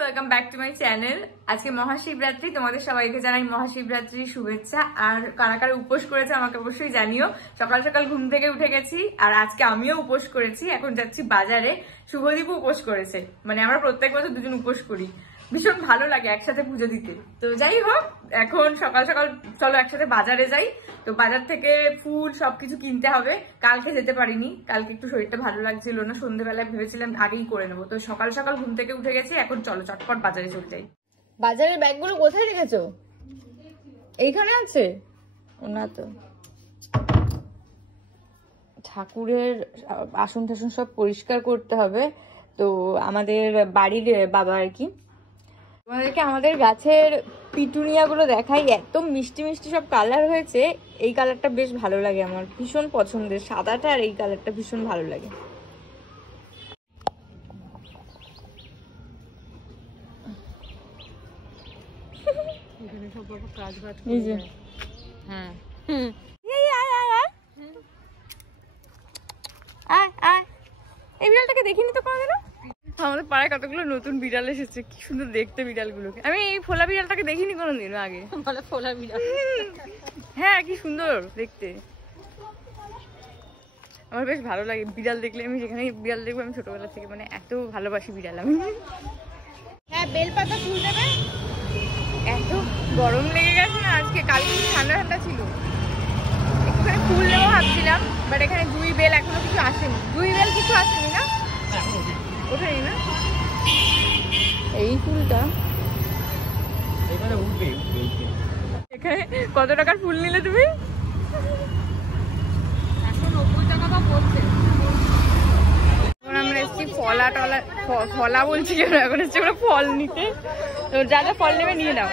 Welcome back to my channel. আজকে মহাশিবরাত্রি, তোমাদের সবাইকে জানাই মহাশিবরাত্রির শুভেচ্ছা। আর কারা কারা উপোস করেছে আমাকে অবশ্যই জানিও। সকাল সকাল ঘুম থেকে উঠে গেছি আর আজকে আমিও উপোস করেছি। এখন যাচ্ছি বাজারে। শুভদীপও উপোস করেছে, মানে আমরা প্রত্যেক বছর দুজন উপোস করি। ভীষণ ভালো লাগে একসাথে পুজো দিতে। তো যাই হোক, এখন সকাল সকাল চলো একসাথে বাজারে যাই। তো বাজার থেকে ফুল সবকিছু কিনতে হবে। কালকে যেতে পারিনি, কালকে একটু শরীরটা ভালো লাগছিল না। সন্ধ্যেবেলায় ভেবেছিলাম আগেই করে নেবো। তো সকাল সকাল ঘুম থেকে উঠে গেছি, এখন চলো চটপট বাজারে চলে যাই। বাজারের ব্যাগগুলো কোথায় রেখেছো? এইখানে আছে না তো? ঠাকুরের আসন টাসন সব পরিষ্কার করতে হবে। তো আমাদের বাড়ির বাবা আর কি, তোমাদেরকে আমাদের গাছের পিটুনিয়া গুলো দেখাই। এত মিষ্টি মিষ্টি সব কালার হয়েছে। এই কালারটা বেশ ভালো লাগে, আমার ভীষণ পছন্দের। সাদাটা আর এই কালারটা ভীষণ ভালো লাগে। এই বিড়ালটাকে দেখিনি তো কোনোদিনও। আমাদের পাড়ায় কতগুলো নতুন বিড়াল এসেছে, কি সুন্দর দেখতে বিড়ালগুলোকে। আমি এই ফোলা বিড়ালটাকে দেখিনি কোনোদিনও আগে। ফোলা বিড়াল, হ্যাঁ কি সুন্দর দেখতে। আমার বেশ ভালো লাগে বিড়াল দেখলে। আমি যেখানে বিড়াল দেখবো, আমি ছোটবেলা থেকে মানে এত ভালোবাসি বিড়াল আমি। হ্যাঁ, বেলপাতা ফুল দেবে। এত গরম লেগে গেছে না আজকে, কালকে ঠান্ডা ঠান্ডা ছিল। এখানে ফুল নেবো ভাবছিলাম, বাট এখানে জুঁই বেল এখনো কিছু আসেনি। জুঁই বেল কিছু আসেনি না, ওঠেনি না। এই ফুলটা এখানে কত টাকার ফুল নিলে তুমি? 190 টাকা বা বলছে। আমরা এসেছি ফলা টলা, ফলা বলছি কেন, এখন এসেছি আমরা ফল নিতে। তো যা যা ফল নেবে নিয়ে নাও।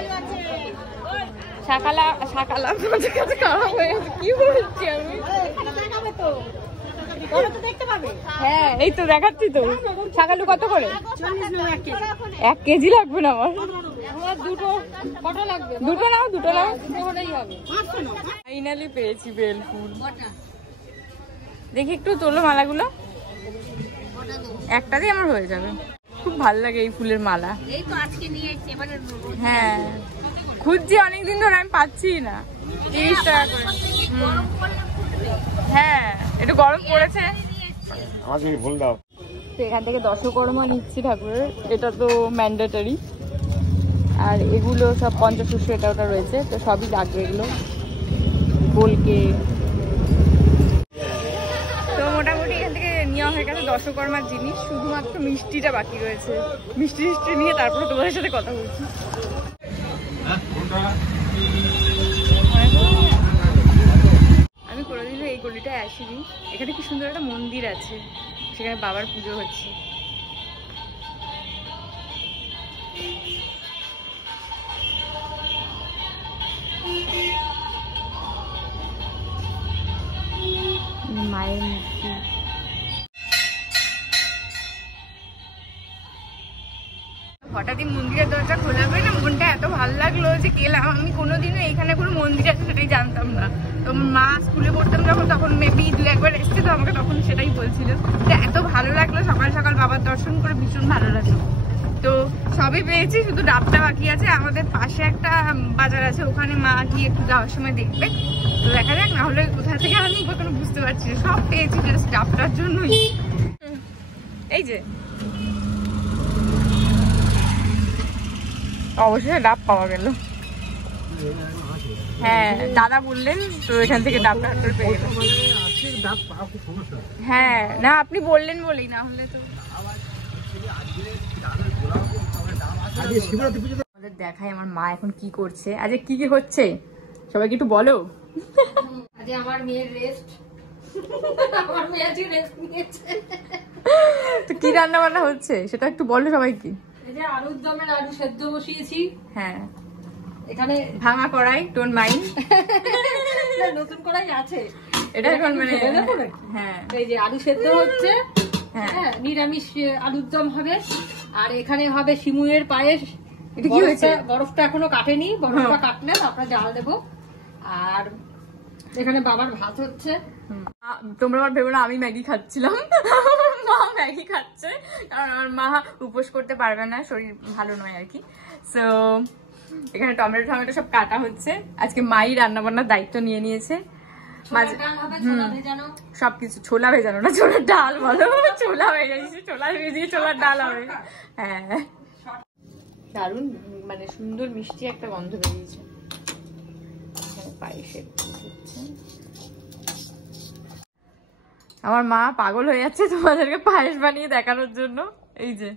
শাকালা শাকালা কাছে খাওয়া হয়ে গেছে। কি বলছি আমি? হ্যাঁ এই তো দেখাচ্ছি তো। শাকালু কত করে? 1 কেজি লাগবে না আমার। দুটো নাও, দুটো নাও। ফাইনালি পেয়েছি বেল ফুল। দেখি একটু তোলো মালাগুলো। একটা দিয়ে আমার হয়ে যাবে। খুব ভালো লাগে এই ফুলের মালা। হ্যাঁ খুঁজছি অনেকদিন ধরে, আমি পাচ্ছি না। 30 টাকা করে। হ্যাঁ একটু গরম পড়েছে। তো এখান থেকে দশকর্মা নিচ্ছি ঠাকুরের, এটা তো ম্যান্ডেটরি। আর এগুলো সব পঞ্চশস্য এটা ওটা রয়েছে, তো সবই লাগবে এগুলো বলকে। তো মোটামুটি এখান থেকে নেওয়া হয়ে গেছে দশকর্মার জিনিস। শুধুমাত্র মিষ্টিটা বাকি রয়েছে। মিষ্টি মিষ্টি নিয়ে তারপরে তোমাদের সাথে কথা বলছি। আমি কোনোদিনও এই গলিটায় আসিনি। এখানে কি সুন্দর একটা মন্দির আছে, সেখানে বাবার পুজো হচ্ছে। মায়ের মূর্তি। হঠাৎই মন্দিরের দরজা খোলা হয়ে না, মনটা এত ভালো লাগলো যে গেলাম। আমি কোনোদিনও এইখানে কোনো মন্দির আছে সেটাই জানতাম না। তো মা স্কুলে পড়তাম যখন, তখন মেবি 2-1 বার এসছে, তো আমাকে তখন সেটাই বলছিল যে এত ভালো লাগলো সকাল সকাল বাবার দর্শন করে, ভীষণ ভালো লাগলো। তো সবই পেয়েছি, শুধু ডাবটা বাকি আছে। আমাদের পাশে একটা বাজার আছে, ওখানে মা গিয়ে একটু যাওয়ার সময় দেখবে। তো দেখা যাক, না হলে কোথা থেকে আনবো কোনো বুঝতে পারছি না। সব পেয়েছি জাস্ট ডাবটার জন্যই। এই যে অবশ্যই ডাব পাওয়া গেল। হ্যাঁ দাদা বললেন তো, এখান থেকে ডাবটা পেয়ে গেল। হ্যাঁ না আপনি বললেন বলেই, না হলে তো। আমাদের দেখাই আমার মা এখন কি করছে। আজকে কি কি হচ্ছে সবাইকে একটু বলো। আজ আমার মেয়ের রেস্ট। আমার মেয়ে আজকে রেস্ট নিয়েছে। তো কি রান্না বান্না হচ্ছে সেটা একটু বলো সবাইকে। এই যে আলুর দমের আলু সেদ্ধ বসিয়েছি। হ্যাঁ এখানে ভাঙা কড়াই, ডোন্ট মাইন্ড। নতুন কড়াই আছে, এটা এখন মানে হ্যাঁ এই যে আলু সেদ্ধ হচ্ছে। হ্যাঁ নিরামিষ আলুর দম হবে। আর এখানে হবে শিমুয়ের পায়েস। এটা কি হয়েছে? বরফটা এখনো কাটেনি, বরফটা কাটলে আমরা জাল দেবো। আর এখানে বাবার ভাত হচ্ছে। তোমরা আবার ভেবো না আমি ম্যাগি খাচ্ছিলাম। মা ম্যাগি খাচ্ছে, কারণ আমার মা উপোস করতে পারবে না, শরীর ভালো নয় আর কি। সো এখানে টমেটো টমেটো সব কাটা হচ্ছে। আজকে মাই রান্না বান্নার দায়িত্ব নিয়ে নিয়েছে। সবকিছু ছোলা ভেজানো না, ছোলার ডাল বলো, ছোলা ভেজেছি, ছোলা ভেজিয়ে ছোলার ডাল হবে। হ্যাঁ, দারুণ মানে সুন্দর মিষ্টি একটা গন্ধ বেরিয়েছে। পায়েসের আমার মা পাগল হয়ে যাচ্ছে তোমাদেরকে পায়েস বানিয়ে দেখানোর জন্য। এই যে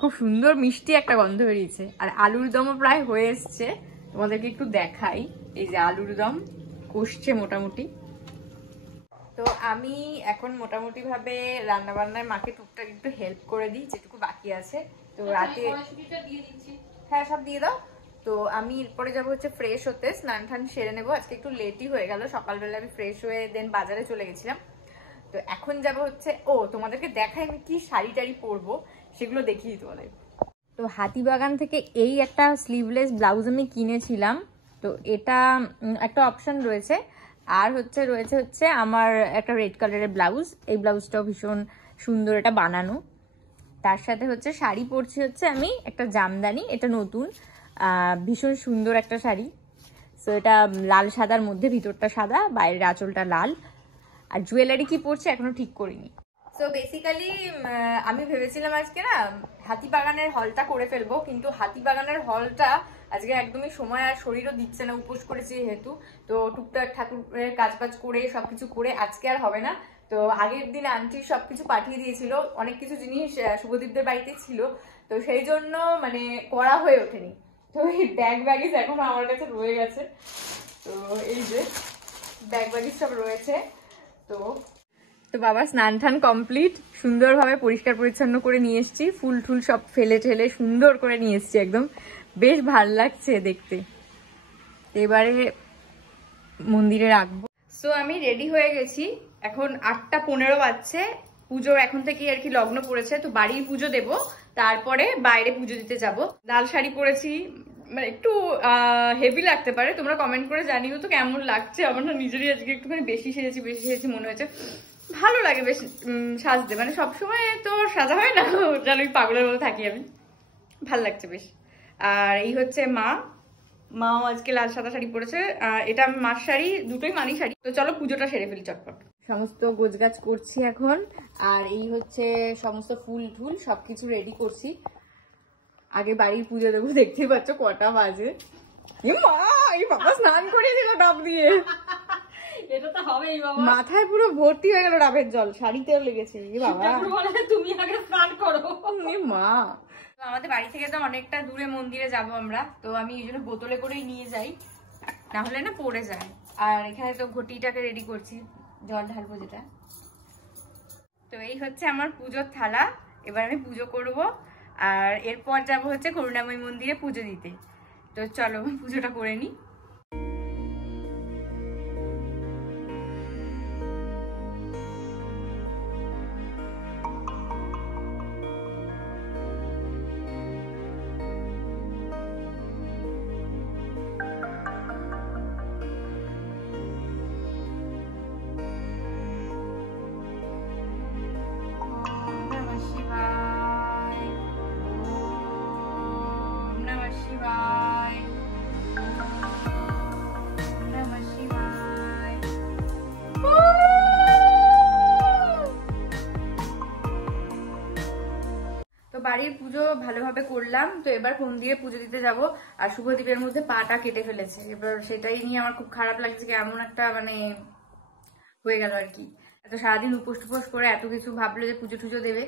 খুব সুন্দর মিষ্টি একটা গন্ধ বেরিয়েছে, আর আলুর দমও প্রায় হয়ে এসছে, তোমাদেরকে একটু দেখাই। এই যে আলুর দম কষছে মোটামুটি। তো আমি এখন মোটামুটি ভাবে রান্না বান্নার মাকে টুকটাক একটু হেল্প করে দিই যেটুকু বাকি আছে। তো রাতে হ্যাঁ সব দিয়ে দাও। তো আমি এরপরে যাবো হচ্ছে ফ্রেশ হতে, স্নান টান সেরে নেবো। আজকে একটু লেটই হয়ে গেল, সকালবেলা আমি ফ্রেশ হয়ে দেন বাজারে চলে গেছিলাম। তো এখন যাবো হচ্ছে, তোমাদেরকে দেখাই আমি কি শাড়ি টাড়ি পরবো সেগুলো দেখিয়ে তোমাদের। তো হাতিবাগান থেকে এই একটা স্লিভলেস ব্লাউজ আমি কিনেছিলাম। তো এটা একটা অপশন রয়েছে, আর রয়েছে আমার একটা রেড কালারের ব্লাউজ। এই ব্লাউজটাও ভীষণ সুন্দর, এটা বানানো। তার সাথে শাড়ি পরছি আমি একটা জামদানি, এটা নতুন, ভীষণ সুন্দর একটা শাড়ি। সো এটা লাল সাদার মধ্যে, ভিতরটা সাদা, বাইরের আঁচলটা লাল। আর জুয়েলারি কি পরছে এখনো ঠিক করিনি। সো বেসিক্যালি আমি ভেবেছিলাম আজকে না হাতিবাগানের হলটা করে ফেলবো, কিন্তু হাতিবাগানের হলটা আজকে একদমই সময় আর শরীরও দিচ্ছে না, উপোস করেছি যেহেতু। তো টুকটাক ঠাকুরের কাজ করে সবকিছু করে আজকে আর হবে না। তো আগের দিন আন্টি সবকিছু পাঠিয়ে দিয়েছিল, অনেক কিছু জিনিস শুভদীপদের বাড়িতে ছিল, তো সেই জন্য মানে করা হয়ে ওঠেনি। তো এই ব্যাগিস এখন আমার কাছে রয়ে গেছে। তো এই যে ব্যাগিস সব রয়েছে। তো বাবা স্নান টান কমপ্লিট, সুন্দরভাবে পরিষ্কার পরিচ্ছন্ন করে নিয়ে এসেছি, ফুল টুল সব ফেলে ঠেলে সুন্দর করে নিয়ে এসেছি, একদম বেশ ভালো লাগছে দেখতে। এবারে মন্দিরে রাখবো। সো আমি রেডি হয়ে গেছি, এখন 8:15 বাজছে। পুজোর এখন থেকে আর কি লগ্ন পড়েছে, তো বাড়ির পুজো দেব, তারপরে বাইরে পুজো দিতে যাব। লাল শাড়ি পরেছি, মানে একটু হেভি লাগতে পারে, তোমরা কমেন্ট করে জানিও তো কেমন লাগছে। আমার না নিজেরই আজকে একটুখানি বেশি সেজেছি মনে হয়েছে। ভালো লাগে বেশ সাজতে, মানে সবসময় তো সাজা হয় না, জানোই পাগলের মতো থাকি আমি, ভাল লাগছে বেশ। আর এই হচ্ছে মাও আজকে লাল সাদা শাড়ি পরেছে, এটা আমি মার শাড়ি, দুটোই মানি শাড়ি। তো চলো পুজোটা সেরে ফেলি চটপট। সমস্ত গোছগাছ করছি এখন, আর এই হচ্ছে সমস্ত ফুল টুল সবকিছু রেডি করছি। আগে বাড়ির পুজো দেবো, দেখতেই পাচ্ছ কটা বাজে। এই বাবা স্নান করে দিল ডাব দিয়ে, এটা তো হবেই বাবা, মাথায় পুরো ভর্তি হয়ে গেল ডাবের জল, শাড়িতেও লেগেছে। বাবা তুমি আগে স্নান করো। মা আমাদের বাড়ি থেকে তো অনেকটা দূরে মন্দিরে যাব আমরা, তো আমি এই জন্য বোতলে করেই নিয়ে যাই, না হলে না পড়ে যায়। আর এখানে তো ঘটিটাকে রেডি করছি, জল ঢালবো যেটা। তো এই হচ্ছে আমার পুজোর থালা, এবার আমি পুজো করব, আর এরপর যাব হচ্ছে করুণাময়ী মন্দিরে পুজো দিতে। তো চলো পুজোটা করে নিই। বাড়ির পুজো ভালোভাবে করলাম, তো এবার ফোন দিয়ে পুজো দিতে যাব। আর শুভদীপের মধ্যে পাটা কেটে ফেলেছে, এবার সেটাই নিয়ে আমার খুব খারাপ লাগছে, এমন একটা মানে হয়ে গেল আর কি। এত সারাদিন উপোস টুপোস করে এত কিছু ভাবলো যে পুজো টুজো দেবে,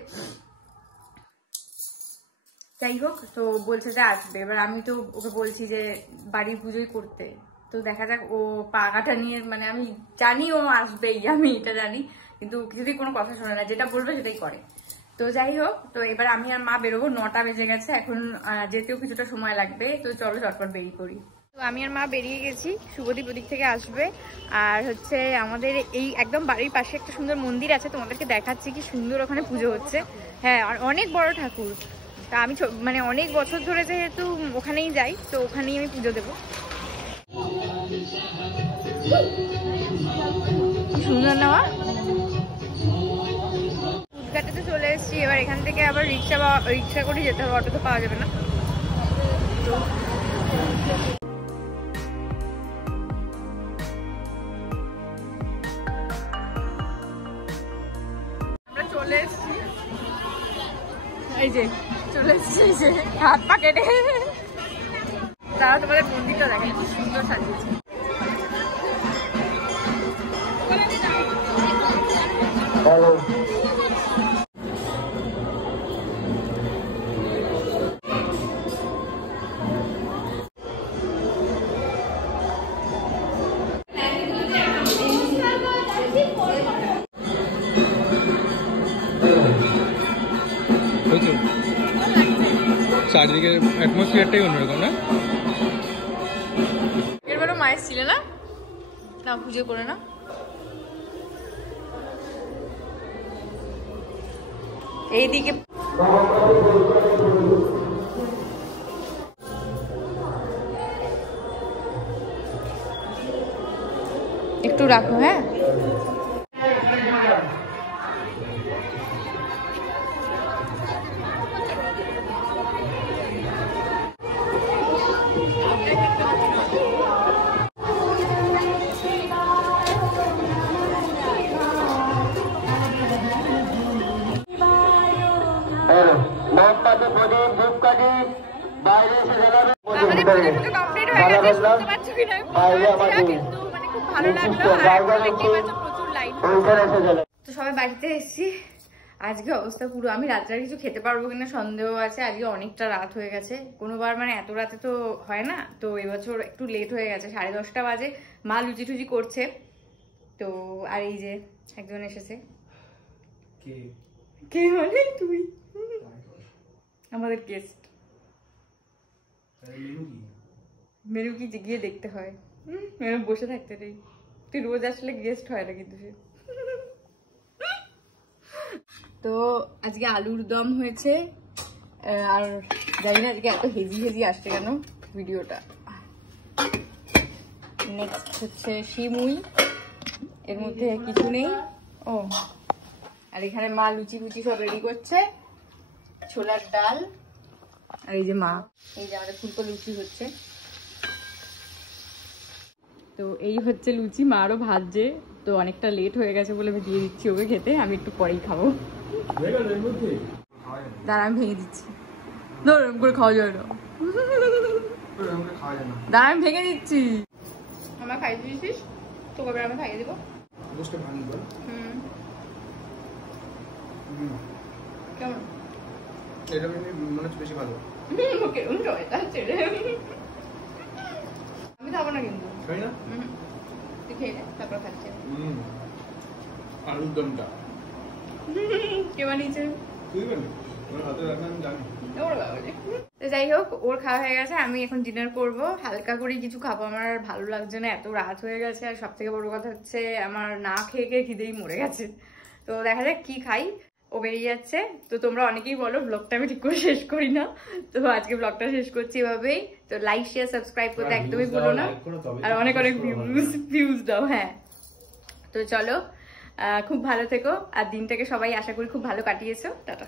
যাই হোক। তো বলছে যে আসবে, এবার আমি তো ওকে বলছি যে বাড়ির পুজোই করতে। তো দেখা যাক, ও পা কাটা নিয়ে মানে আমি জানি ও আসবেই, আমি এটা জানি, কিন্তু কিছুতেই কোনো কথা শোনে না, যেটা বলবে সেটাই করে। তো যাই হোক, তো এবার আমি আর মা বেরোবো, 9টা বেজে গেছে, এখন যেতেও কিছুটা সময় লাগবে। তো চলো চটপট বেরিয়ে পড়ি। তো আমি আর মা বেরিয়ে গেছি, শুভদীপ ওদিক থেকে আসবে। আর হচ্ছে আমাদের এই একদম বাড়ির পাশে একটা সুন্দর মন্দির আছে, তোমাদেরকে দেখাচ্ছি কি সুন্দর ওখানে পুজো হচ্ছে। হ্যাঁ, আর অনেক বড় ঠাকুর। তা আমি মানে অনেক বছর ধরে যেহেতু ওখানেই যাই, তো ওখানেই আমি পুজো দেবো। কি সুন্দর নেওয়া। বাজারটাতে চলে এসেছি। এবার এখান থেকে আবার রিক্সা করে যেতে হবে, অটো তো পাওয়া যাবে না। আমরা চলে এসেছি, এই যে চলে এসেছি, এই যে হাত পা কেটে। তারা তোমাদের মন্দিরটা দেখে কি সুন্দর সাজিয়েছে। চারিদিকের অ্যাটমসফিয়ারটাই অন্যরকম না? এরবারও মায়ের ছিল না, না পুজো করে না। এইদিকে একটু রাখো, হ্যাঁ। আমাদের পুজো কমপ্লিট হয়ে গেছে, শুনতে পাচ্ছ কিনা কিন্তু মানে খুব ভালো লাগলো। আর এখন দেখতেই পাচ্ছ প্রচুর লাইট। তো সবাই বাড়িতে এসেছি। আজকে অবস্থা পুরো, আমি রাত্রে কিছু খেতে পারবো কিনা সন্দেহ আছে। আজকে অনেকটা রাত হয়ে গেছে, কোনোবার মানে এত রাতে তো হয় না, তো এবছর একটু লেট হয়ে গেছে। 10:30 বাজে, মা লুচি টুচি করছে। তো আর এই যে একজন এসেছে। কে মানে? তুই আমাদের গেস্ট। মেনু কি গিয়ে দেখতে হয়, মেনু বসে থাকতে নেই। তুই রোজ আসলে গেস্ট হয় না কিন্তু সে। তো আজকে আলুর দম হয়েছে, আর জানি না আজকে এত হেজি হেজি আসছে কেন ভিডিওটা। নেক্সট হচ্ছে শিমুই, এর মধ্যে কিছু নেই। ও আর এখানে মা লুচি ফুচি সব রেডি করছে, ছোলার ডাল। আর এই যে মা, এই যে আমাদের ফুলকো লুচি হচ্ছে। তো এই হচ্ছে লুচি, মা আরো ভাজছে। তো অনেকটা লেট হয়ে গেছে বলে আমি দিয়ে দিচ্ছি ওকে খেতে, আমি একটু পরেই খাবো। দাঁড়া আমি ভেঙে দিচ্ছি, নরম করে খাওয়া যায় না। দাঁড়া আমি ভেঙে দিচ্ছি। আমার খাইয়ে দিয়েছিস, তো কবে আমি খাইয়ে দেবো। কেমন? এটা মনে হচ্ছে বেশি ভালো। আমি খাবো না কিন্তু, তুই খেয়ে নে, তারপর খাচ্ছি। আলুর দমটা কে বানিয়েছে? তুই বানিয়েছিস? আমার হাতে রান্না আমি জানি। তো যাই হোক, ওর খাওয়া হয়ে গেছে, আমি এখন ডিনার করব। হালকা করে কিছু খাবো, আমার আর ভালো লাগছে না, এত রাত হয়ে গেছে। আর সব থেকে বড় কথা হচ্ছে আমার না খেয়ে খেয়ে খিদেই মরে গেছে। তো দেখা যাক কি খাই। ও বেরিয়ে যাচ্ছে। তো তোমরা অনেকেই বলো ব্লগটা আমি ঠিক করে শেষ করি না, তো আজকে ব্লগটা শেষ করছি এভাবেই। তো লাইক শেয়ার সাবস্ক্রাইব করতে একদমই ভুলো না, আর অনেক অনেক ভিউজ দাও। হ্যাঁ, তো চলো, খুব ভালো থেকো, আর দিনটাকে সবাই আশা করি খুব ভালো কাটিয়েছো। টাটা।